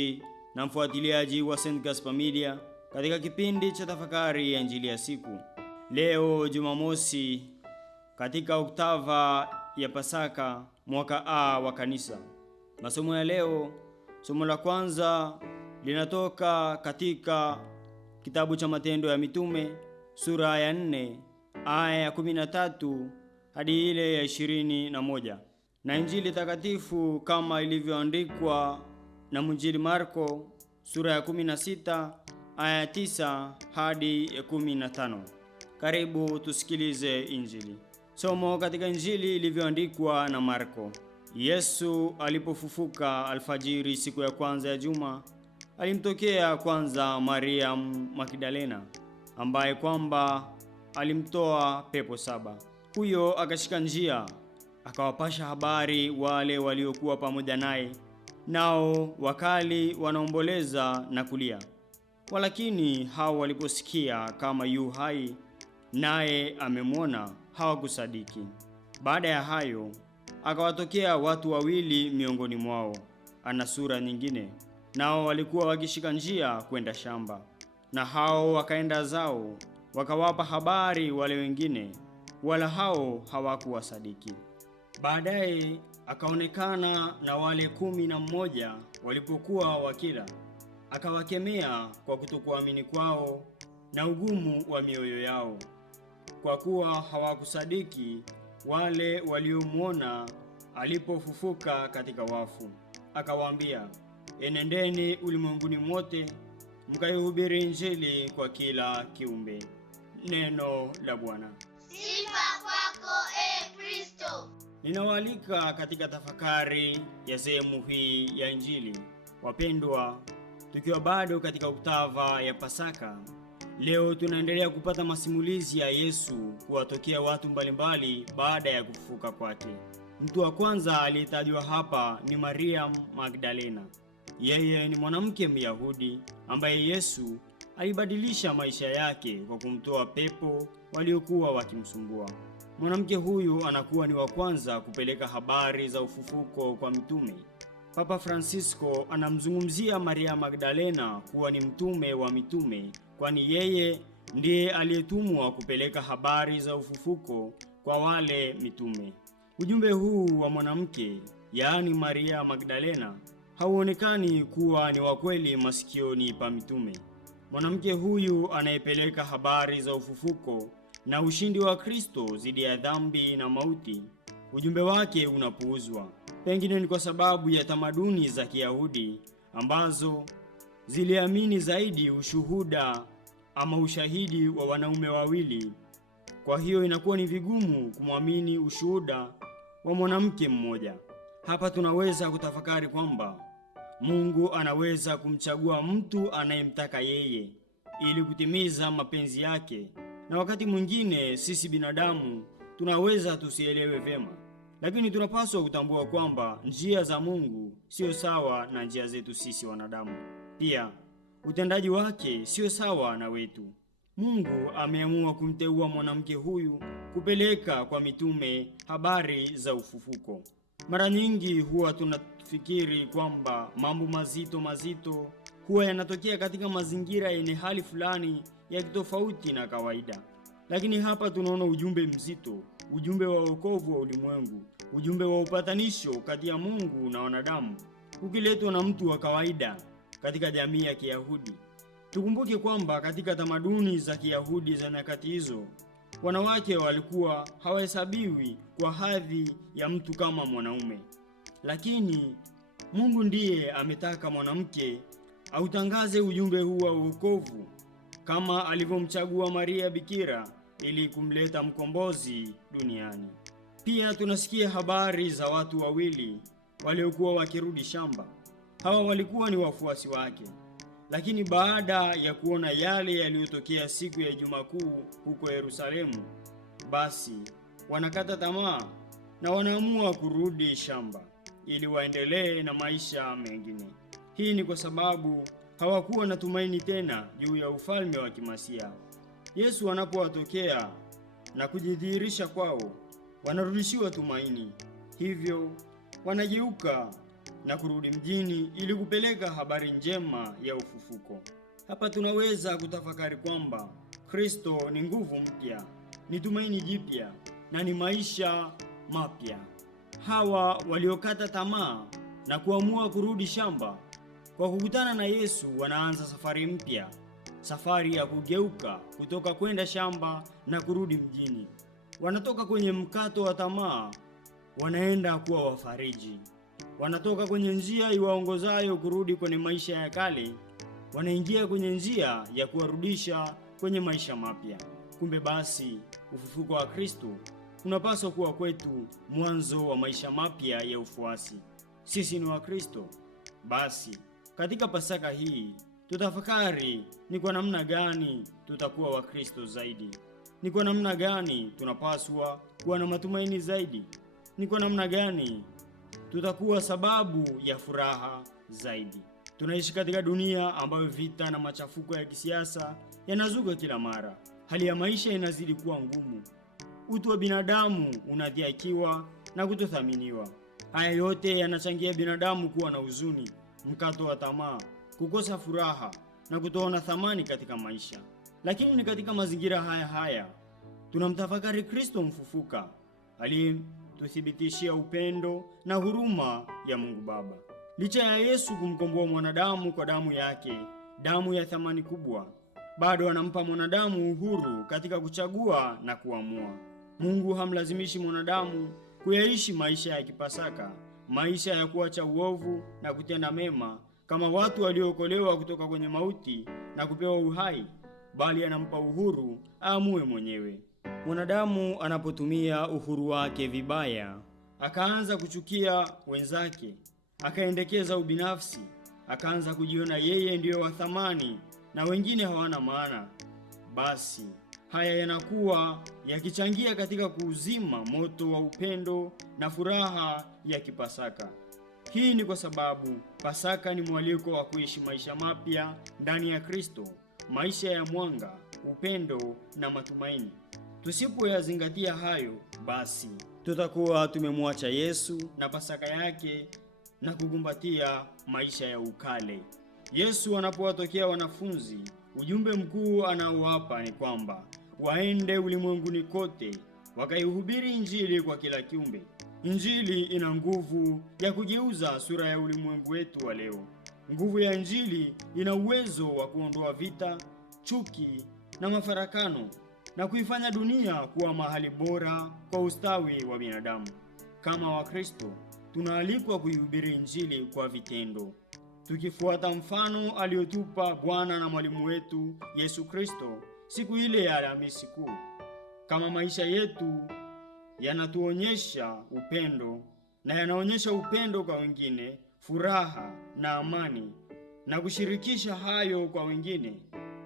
mpenzi na mfuatiliaji wa St. Gaspar Media katika kipindi cha tafakari ya Injili ya siku. Leo Jumamosi katika oktava ya Pasaka mwaka A wa Kanisa. Masomo ya leo, somo la kwanza linatoka katika kitabu cha Matendo ya Mitume sura ya 4 aya ya 13 hadi ile ya 21, na Injili takatifu kama ilivyoandikwa na Mwinjili Marko sura ya 16 aya ya 9 hadi ya 15. Karibu tusikilize Injili. Somo katika Injili ilivyoandikwa na Marko. Yesu alipofufuka alfajiri siku ya kwanza ya juma, alimtokea kwanza Maria Magdalena, ambaye kwamba alimtoa pepo 7. Huyo akashika njia akawapasha habari wale waliokuwa pamoja naye, nao wakali wanaomboleza na kulia. Walakini hao waliposikia kama yu hai naye amemwona, hawakusadiki. Baada ya hayo akawatokea watu 2 miongoni mwao, ana sura nyingine, nao walikuwa wakishika njia kwenda shamba, na hao wakaenda zao wakawapa habari wale wengine, wala hao hawakuwasadiki. Baadaye akaonekana na wale 11 walipokuwa wakila, akawakemea kwa kutokuamini kwao na ugumu wa mioyo yao, kwa kuwa hawakusadiki wale waliomwona alipofufuka katika wafu. Akawaambia, enendeni ulimwenguni mote mkaihubiri Injili kwa kila kiumbe. Neno la Bwana. Sifa kwako Kristo. Ninawaalika katika tafakari ya sehemu hii ya Injili. Wapendwa, tukiwa bado katika oktava ya Pasaka, leo tunaendelea kupata masimulizi ya Yesu kuwatokea watu mbalimbali baada ya kufufuka kwake. Mtu wa kwanza aliyetajwa hapa ni Maria Magdalena. Yeye ni mwanamke Myahudi ambaye Yesu alibadilisha maisha yake kwa kumtoa pepo waliokuwa wakimsumbua. Mwanamke huyu anakuwa ni wa kwanza kupeleka habari za ufufuko kwa mitume. Papa Francisco anamzungumzia Maria Magdalena kuwa ni mtume wa mitume, kwani yeye ndiye aliyetumwa kupeleka habari za ufufuko kwa wale mitume. Ujumbe huu wa mwanamke, yaani Maria Magdalena, hauonekani kuwa ni wa kweli masikioni pa mitume. Mwanamke huyu anayepeleka habari za ufufuko na ushindi wa Kristo dhidi ya dhambi na mauti, ujumbe wake unapuuzwa. Pengine ni kwa sababu ya tamaduni za Kiyahudi ambazo ziliamini zaidi ushuhuda ama ushahidi wa wanaume wawili. Kwa hiyo inakuwa ni vigumu kumwamini ushuhuda wa mwanamke mmoja. Hapa tunaweza kutafakari kwamba Mungu anaweza kumchagua mtu anayemtaka yeye ili kutimiza mapenzi yake, na wakati mwingine sisi binadamu tunaweza tusielewe vyema, lakini tunapaswa kutambua kwamba njia za Mungu sio sawa na njia zetu sisi wanadamu. Pia utendaji wake sio sawa na wetu. Mungu ameamua kumteua mwanamke huyu kupeleka kwa mitume habari za ufufuko. Mara nyingi huwa tunafikiri kwamba mambo mazito huwa yanatokea katika mazingira yenye hali fulani ya kitofauti na kawaida. Lakini hapa tunaona ujumbe mzito, ujumbe wa wokovu wa ulimwengu, ujumbe wa upatanisho kati ya Mungu na wanadamu, ukiletwa na mtu wa kawaida katika jamii ya Kiyahudi. Tukumbuke kwamba katika tamaduni za Kiyahudi za nyakati hizo, wanawake walikuwa hawahesabiwi kwa hadhi ya mtu kama mwanaume. Lakini Mungu ndiye ametaka mwanamke autangaze ujumbe huu wa wokovu, kama alivyomchagua Maria bikira ili kumleta mkombozi duniani. Pia tunasikia habari za watu 2 waliokuwa wakirudi shamba. Hawa walikuwa ni wafuasi wake, lakini baada ya kuona yale yaliyotokea siku ya Ijumaa Kuu huko Yerusalemu, basi wanakata tamaa na wanaamua kurudi shamba ili waendelee na maisha mengine. Hii ni kwa sababu hawakuwa na tumaini tena juu ya ufalme wa Kimasia. Yesu anapowatokea na kujidhihirisha kwao, wanarudishiwa tumaini. Hivyo wanageuka na kurudi mjini ili kupeleka habari njema ya ufufuko. Hapa tunaweza kutafakari kwamba Kristo ni nguvu mpya, ni tumaini jipya na ni maisha mapya. Hawa waliokata tamaa na kuamua kurudi shamba kwa kukutana na Yesu wanaanza safari mpya, safari ya kugeuka kutoka kwenda shamba na kurudi mjini. Wanatoka kwenye mkato wa tamaa, wanaenda kuwa wafariji. Wanatoka kwenye njia iwaongozayo kurudi kwenye maisha ya kale, wanaingia kwenye njia ya kuwarudisha kwenye maisha mapya. Kumbe basi, ufufuko wa Kristo unapaswa kuwa kwetu mwanzo wa maisha mapya ya ufuasi. Sisi ni wa Kristo. Basi, katika Pasaka hii, tutafakari ni kwa namna gani tutakuwa wa Kristo zaidi. Ni kwa namna gani tunapaswa kuwa na matumaini zaidi. Ni kwa namna gani tutakuwa sababu ya furaha zaidi. Tunaishi katika dunia ambayo vita na machafuko ya kisiasa yanazuka kila mara. Hali ya maisha inazidi kuwa ngumu. Utu wa binadamu unadhihakiwa na kutothaminiwa. Haya yote yanachangia binadamu kuwa na huzuni, mkato wa tamaa, kukosa furaha na kutoona thamani katika maisha. Lakini ni katika mazingira haya tunamtafakari Kristo mfufuka aliyetuthibitishia upendo na huruma ya Mungu Baba. Licha ya Yesu kumkomboa mwanadamu kwa damu yake, damu ya thamani kubwa, bado anampa mwanadamu uhuru katika kuchagua na kuamua. Mungu hamlazimishi mwanadamu kuyaishi maisha ya kipasaka, maisha ya kuacha uovu na kutenda mema kama watu waliookolewa kutoka kwenye mauti na kupewa uhai, bali anampa uhuru aamue mwenyewe. Mwanadamu anapotumia uhuru wake vibaya, akaanza kuchukia wenzake, akaendekeza ubinafsi, akaanza kujiona yeye ndiyo wa thamani na wengine hawana maana, basi haya yanakuwa yakichangia katika kuuzima moto wa upendo na furaha ya kipasaka. Hii ni kwa sababu Pasaka ni mwaliko wa kuishi maisha mapya ndani ya Kristo, maisha ya mwanga, upendo na matumaini. Tusipoyazingatia hayo, basi tutakuwa tumemwacha Yesu na Pasaka yake na kukumbatia maisha ya ukale. Yesu anapowatokea wanafunzi, ujumbe mkuu anaowapa ni kwamba waende ulimwenguni kote wakaihubiri Injili kwa kila kiumbe. Injili ina nguvu ya kugeuza sura ya ulimwengu wetu wa leo. Nguvu ya Injili ina uwezo wa kuondoa vita, chuki na mafarakano na kuifanya dunia kuwa mahali bora kwa ustawi wa binadamu. Kama Wakristo, tunaalikwa kuihubiri Injili kwa vitendo, tukifuata mfano aliotupa Bwana na mwalimu wetu Yesu Kristo siku ile ya Alhamisi Kuu. Kama maisha yetu yanatuonyesha upendo na yanaonyesha upendo kwa wengine, furaha na amani, na kushirikisha hayo kwa wengine,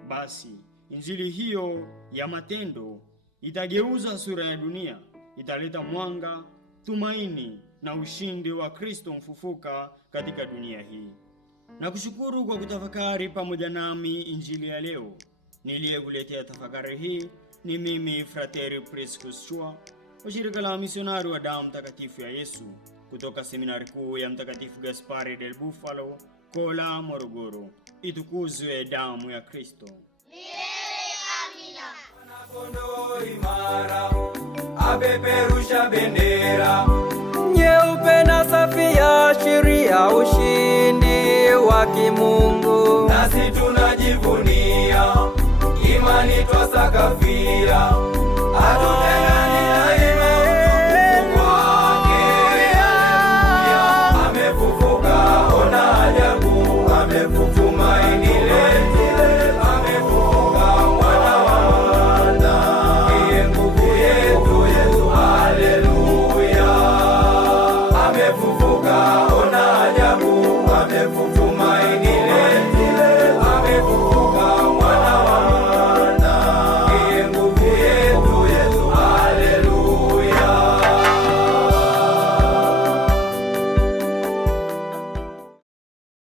basi Injili hiyo ya matendo itageuza sura ya dunia, italeta mwanga, tumaini na ushindi wa Kristo mfufuka katika dunia hii. Na kushukuru kwa kutafakari pamoja nami Injili ya leo. Niliyekuletea tafakari hii ni mimi Frateri Priscus Chua wa shirika la misionari wa damu takatifu ya Yesu kutoka seminari kuu ya Mtakatifu Gaspari del Bufalo, Kola, Morogoro. Itukuzwe damu ya Kristo. Kondoo imara apeperusha bendera nyeupe na safi ya sheria, ushindi wa kimungu. Nasi tunajivunia imani twasakafia